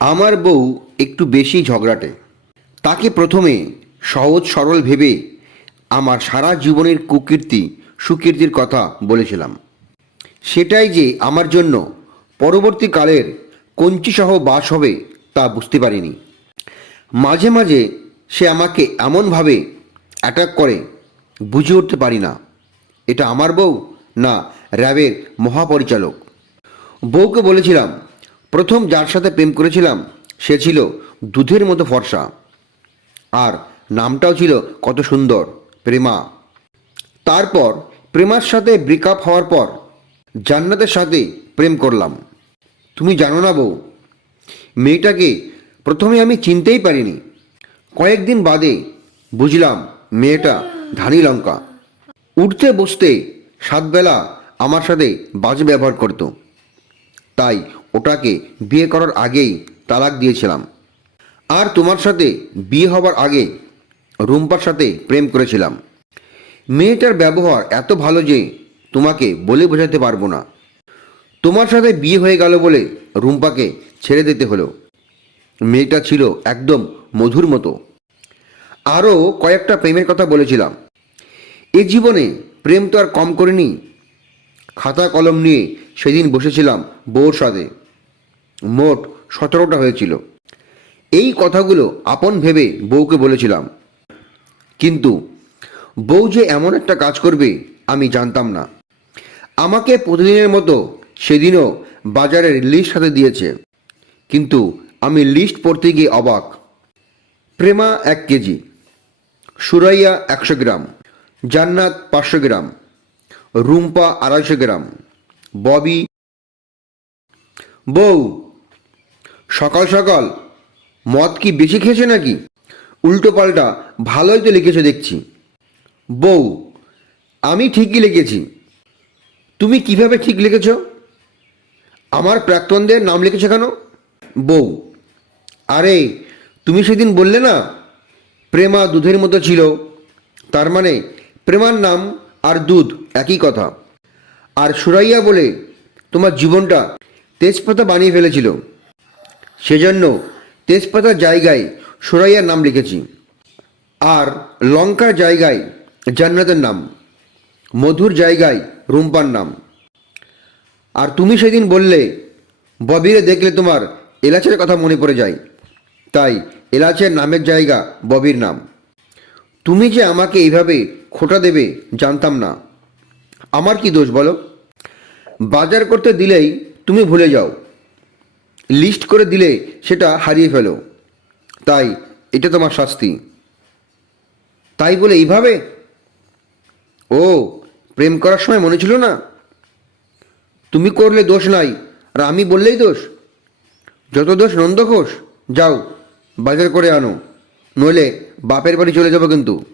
আমার বউ একটু বেশি ঝগড়াটে। তাকে প্রথমে সহজ সরল ভেবে আমার সারা জীবনের কুকীর্তি, সুকীর্তির কথা বলেছিলাম। সেটাই যে আমার জন্য পরবর্তীকালের কঞ্চিসহ বাস হবে তা বুঝতে পারিনি। মাঝে মাঝে সে আমাকে এমনভাবে অ্যাটাক করে, বুঝে উঠতে পারি না। এটা আমার বউ না র্যাবের মহাপরিচালক। বউকে বলেছিলাম প্রথম যার সাথে প্রেম করেছিলাম, সে ছিল দুধের মতো ফর্সা। আর নামটাও ছিল কত সুন্দর, প্রেমা। তারপর প্রেমার সাথে ব্রেকআপ হওয়ার পর জান্নাতের সাথে প্রেম করলাম। তুমি জানো না বউ, মেয়েটাকে প্রথমে আমি চিনতেই পারিনি। কয়েকদিন বাদে বুঝলাম মেয়েটা ধানি লঙ্কা। উঠতে বসতে সাতবেলা আমার সাথে বাজে ব্যবহার করত। তাই ওটাকে বিয়ে করার আগেই তালাক দিয়েছিলাম। আর তোমার সাথে বিয়ে হবার আগে রুম্পার সাথে প্রেম করেছিলাম। মেয়েটার ব্যবহার এত ভালো যে তোমাকে বলে বোঝাতে পারব না। তোমার সাথে বিয়ে হয়ে গেল বলে রুম্পাকে ছেড়ে দিতে হলো। মেয়েটা ছিল একদম মধুর মতো। আরও কয়েকটা প্রেমের কথা বলেছিলাম। এ জীবনে প্রেম তো আর কম করিনি। খাতা কলম নিয়ে সেদিন বসেছিলাম বউর সাথে। মোট সতেরোটা হয়েছিল। এই কথাগুলো আপন ভেবে বউকে বলেছিলাম। কিন্তু বউ যে এমন একটা কাজ করবে, আমি জানতাম না। আমাকে প্রতিদিনের মতো সেদিনও বাজারের লিস্ট হাতে দিয়েছে। কিন্তু আমি লিস্ট পড়তে গিয়ে অবাক। প্রেমা এক কেজি, সুরাইয়া একশো গ্রাম, জান্নাত পাঁচশো গ্রাম, রুম্পা আড়াইশো গ্রাম, ববি, বউ সকাল সকাল। মদ কি বেশি খেয়েছে নাকি? উল্টো পাল্টা, ভালোই তো লিখেছো দেখছি। বউ, আমি ঠিকই লিখেছি। তুমি কীভাবে ঠিক লিখেছ? আমার প্রাক্তনদের নাম লিখেছো কেন? বউ, আরে, তুমি সেদিন বললে না, প্রেমা দুধের মতো ছিল। তার মানে প্রেমার নাম আর দুধ একই কথা। আর সুরাইয়া বলে, তোমার জীবনটা তেজপাতা বানিয়ে ফেলেছিল। সেজন্য তেজপাতার জায়গায় সুরাইয়ার নাম লিখেছি। আর লঙ্কার জায়গায় জান্নাতের নাম। মধুর জায়গায় রুম্পার নাম। আর তুমি সেদিন বললে, ববিরে দেখলে তোমার এলাচের কথা মনে পড়ে যায়। তাই এলাচের নামের জায়গা ববির নাম। তুমি যে আমাকে এইভাবে খোটা দেবে জানতাম না। আমার কি দোষ বলো? বাজার করতে দিলেই তুমি ভুলে যাও। লিস্ট করে দিলে সেটা হারিয়ে ফেলো। তাই এটা তোমার শাস্তি। তাই বলে এইভাবে? ও, প্রেম করার সময় মনে ছিল না? তুমি করলে দোষ নাই, আর আমি বললেই দোষ। যত দোষ নন্দ ঘোষ, যাও, বাজার করে আনো। নইলে বাপের বাড়ি চলে যাব কিন্তু।